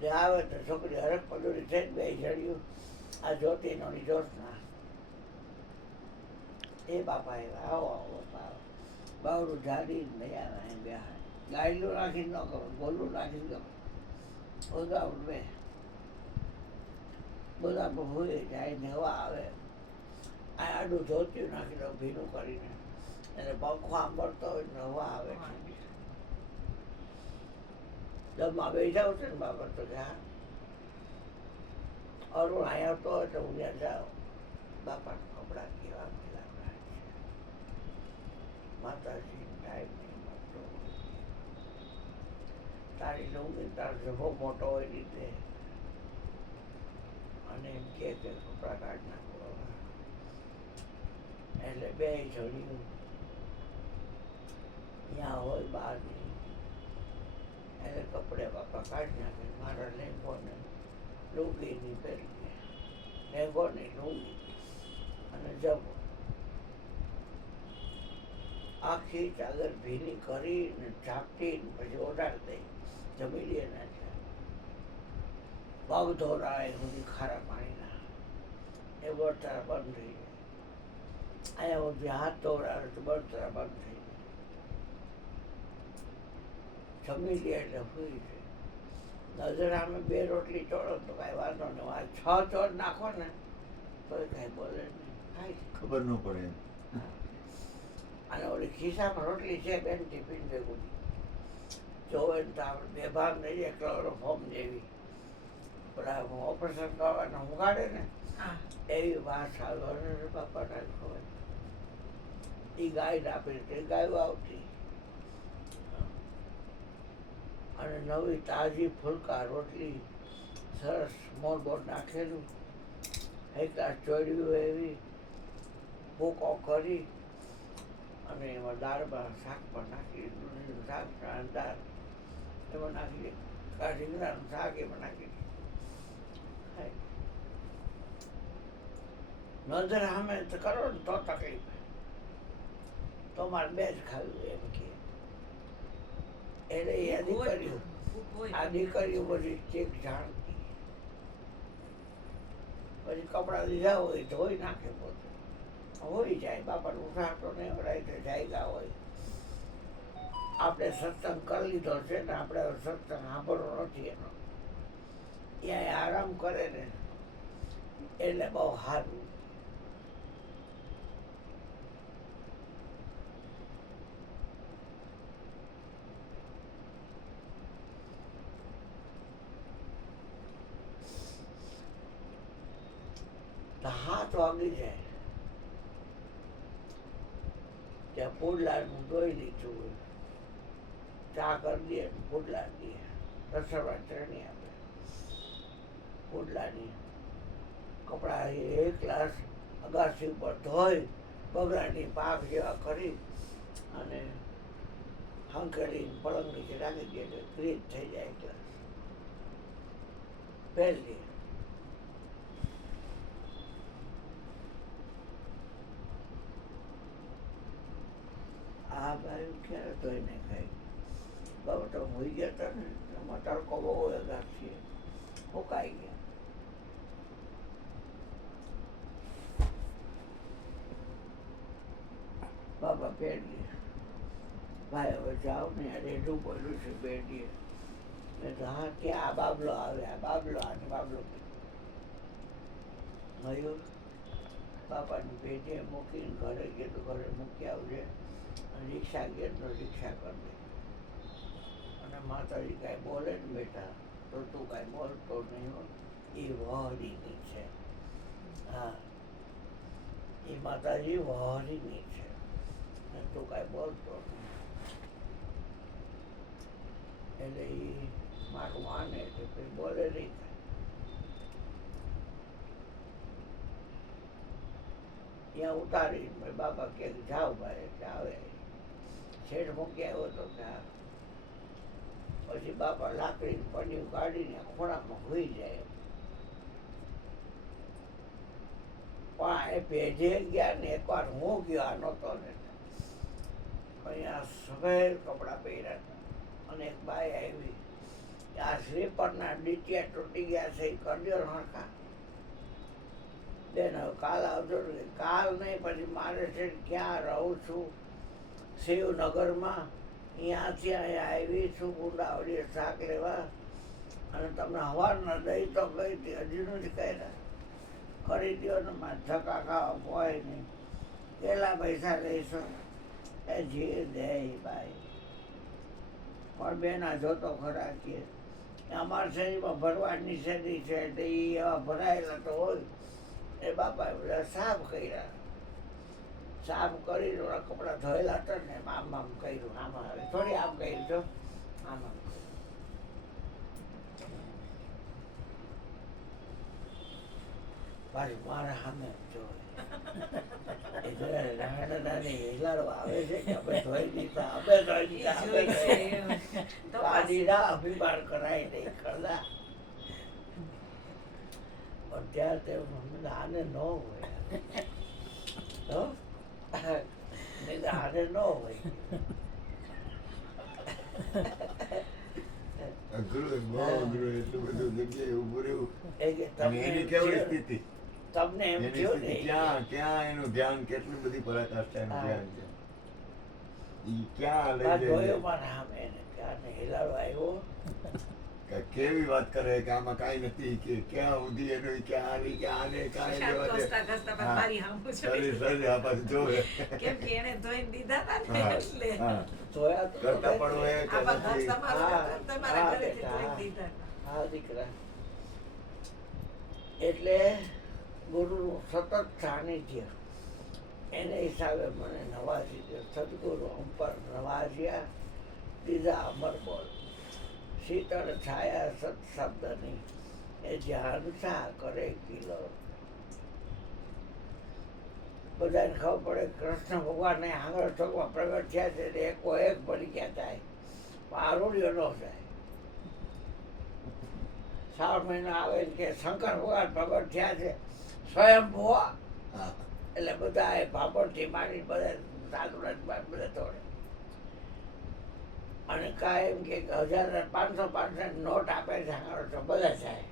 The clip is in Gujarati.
જે આવે તો છોકરી હરક પદુરી થઈ જ બે જડ્યું આ જ્યોતિનો ની જ્યોતના એ બાપા આવ્યા આવો આવો બાપા આવો બાવડું જાડી નહીં આવે બે ગાયલું નાખીને ન કરો ગોલું નાખીને કરો ઉદાવડ બે બધા હોય જાય ને હવા આવે આ આડું ધોતિયું નાખી દો ભીનું કરીને એને પંખો આંબળતો હોય ને હવા આવે દમમાં બે જાઉં છે ને બાબત તો હા અરુણ અહીંયા આવતો હોય તો હું ત્યાં જાઉં બાપાના કપડાં કેવા પેલા માતાજી ટાઈમ નહીં મળતો તારી લુંગી તારો જભો મોટો હોય રીતે અને એમ કે કપડાં કાઢ નાખો એટલે બે જોડ્યું ત્યાં હોય બહાર નહીં એટલે કપડે બાપા કાઢી નાખે મારા લેંગોને લુંગીની પહેરી લેંગોની લુંગી અને જબો આખી ચાદર ભીની કરીને ઝાપટીને પછી ઓડાડી દઈ જમી લે ના છે પગ ધોરાય સુધી ખારા પાણીના એ બળતરા બંધ થઈ જાય અહીંયા સુધી હાથ ધોરાવે તો બળતરા બંધ થઈ જાય જમી લે એટલે સુઈ જાય નજર આમે બે રોટલી ચોળો તો કાંઈ વાંધો નહીં આ 6 ચોળ નાખો ને તો કાંઈ બોલે નહીં કાંઈ ખબર ન પડે અને ઓલી ખિસ્સામાં રોટલી છે બેન ટિફિન ભેગું જોવે ને તો આપણે બેભાન નહીં જાય ક્લોરોફોર્મ જેવી પેલા ઓપરેશન કરવાના ઊંઘાડે ને એવી વાત આવે બાપાના ખબર એ ગાય આપી તે ગાયો આવતી અને નવી તાજી ફુલકા રોટલી સરસ મોડ બોડ નાખેલું એક ગ્લાસ ચોળ્યું એવી ભૂકો કરી અને એમાં દાળમાં શાક પણ નાખી દૂધીનું શાક દાળ એમાં નાખી રીંગણાનું શાક એમાં નાખી નજર સામે તો કરો ને તો તકલીફ તો મારે બે જ ખાવી એમ કે એટલે એ દીકરીઓ આ દીકરીઓ બધી ચેક જાણતી પછી કપડાં લીધા હોય ધોઈ નાખે પોતે હોય જાય બાપાને ઉઠાડતો નહીં વળાય તો જાયગા હોય આપણે સત્સંગ કરી લીધો છે ને આપણે સત્સંગ સાંભળવો નથી એનો ત્યાં આરામ કરે ને એટલે બહુ સારું હાથ વાગી જાય ત્યાં ફૂડલાનું ધોઈ લીધું હોય ચા કરી દે ફૂડલા દે રસોડા ચરણી આપે ફૂડલાની કપડાં એક ગ્લાસ અગાસી ઉપર ધોઈ બગડાની પાક જેવા કરી અને હંકેલી પલંગ નીચે રાખી દે એટલે ફ્રીજ થઈ જાય ગ્લાસ પહેલી આ બાયું ક્યારે ધોઈ નહીં ખાઈ બાબા તો હોઈ ગયા હતા ને એમાં તડકો બહુ અગાર છીએ ફૂંકાઈ ગયા બાબા પેડીએ ભાઈ હવે જાઓ ને રેડું બોલ્યું છે પેડીએ મેં તો હા ક્યાં આ બાબલો આવે આ બાબલો આને બાબલો મયુર બાપાની પેટીએ મૂકીને ઘરે ગયો તો ઘરે મૂકી આવજે રિક્ષા ગેટનો રિક્ષા કરી દે અને માતાજી કાંઈ બોલે ને બેટા તો તું કાંઈ બોલતો નહીં હોય એ વહરીની છે હા એ માતાજી વહરીની છે ને તું કાંઈ બોલતો નહીં એટલે એ મારું માને એટલે કંઈ બોલે નહીં ત્યાં ઉતારી બાબા કે જાઓ ભાઈ એટલે આવે શેઠ મૂકી આવ્યો તો ત્યાં પછી બાપા લાકડી પન્યું કાઢીને ખૂણામાં હોઈ જાય પણ એ ભેજે ગયા ને એકવાર હું ગયો આ નહોતો ને અહીંયા સફેદ કપડાં પહેર્યા અને એક બાઈ આવી આ સ્લીપરના ડીટિયા તૂટી ગયા છે એ કરજો હરખા. બેન હવે કાલ આવજો ને. કાલ નહીં, પછી મારે છે ક્યાં રહું છું શિવનગરમાં, અહીંયાથી અહીંયા આવી છું ગુંડાવડી શાક લેવા, અને તમને હવારના દહીં તો ગઈ હતી, હજી નથી કર્યા. કરી દો ને, મારે ધક્કા ખાવા હોય નહીં. કેટલા પૈસા લઈશું? એ જે દે ભાઈ. પણ બેન આ જોતો ખરા કે અમારા શરીરમાં ભરવાની શરીર છે એટલે એ એવા ભરાયેલા તો હોય. એ બાપા બધા સાફ કર્યા, સાફ કરી ઓલા કપડાં ધોયેલા હતા ને આમ આમ કર્યું, આમાં હવે થોડી આમ કર્યું છો, આમ આમ કર્યું. પાછું મારા સામે જોયે હિલાડો આવે છે કે અમે ધોઈ દીધા, અમે ધોઈ દીધા, અમે અભિમાન કરાય નહીં ખરા. પણ ત્યારે તે આને ન હોય, આને ન હોય. તમને એમ થયું ને ક્યાં એનું ધ્યાન, કેટલી બધી પરાકાષ્ઠા એનું ધ્યાન છે. ઈ ક્યાં લઈ જોયો મારા સામે એને ક્યાં હિલાડો આવ્યો. કેવી વાત કરે કે આમાં કાંઈ નથી, કે ક્યાં સુધી એનું ક્યાં આવી કે આને કાંઈ લેવા દે. જોવે કેમ કે એને ધોઈને દીધા હતા ને એટલે જોયા તો કરતા પણ હોય કે આવા ઘર નથી. તમારા તમારા ઘરેથી ધોઈને દીધા. હા દીકરા. એટલે ગુરુનું સતત સાનિધ્ય એને હિસાબે મને નવાજી દે. સદગુરુ અંપર નવાજ્યા, દીધા અમર બોલ. શીતળ છાયા સત શબ્દની, એ જાણતા કરે કિલો. બધાને ખબર પડે કૃષ્ણ ભગવાન આંગળ ચોકમાં પ્રગટ થયા છે એટલે એકો એક બની ગયા થાય, આરોગ્ય ન થાય. 6 મહિના આવે કે શંકર ભગવાન પ્રગટ થયા છે સ્વયંભૂ, એટલે બધા એ ભાભરથી માંડી બધા સાધુરાજ બધા તોડે. અને કાંઈ એમ કે 1000 500 નોટ આપે છે આંગળ તો બધા જાય.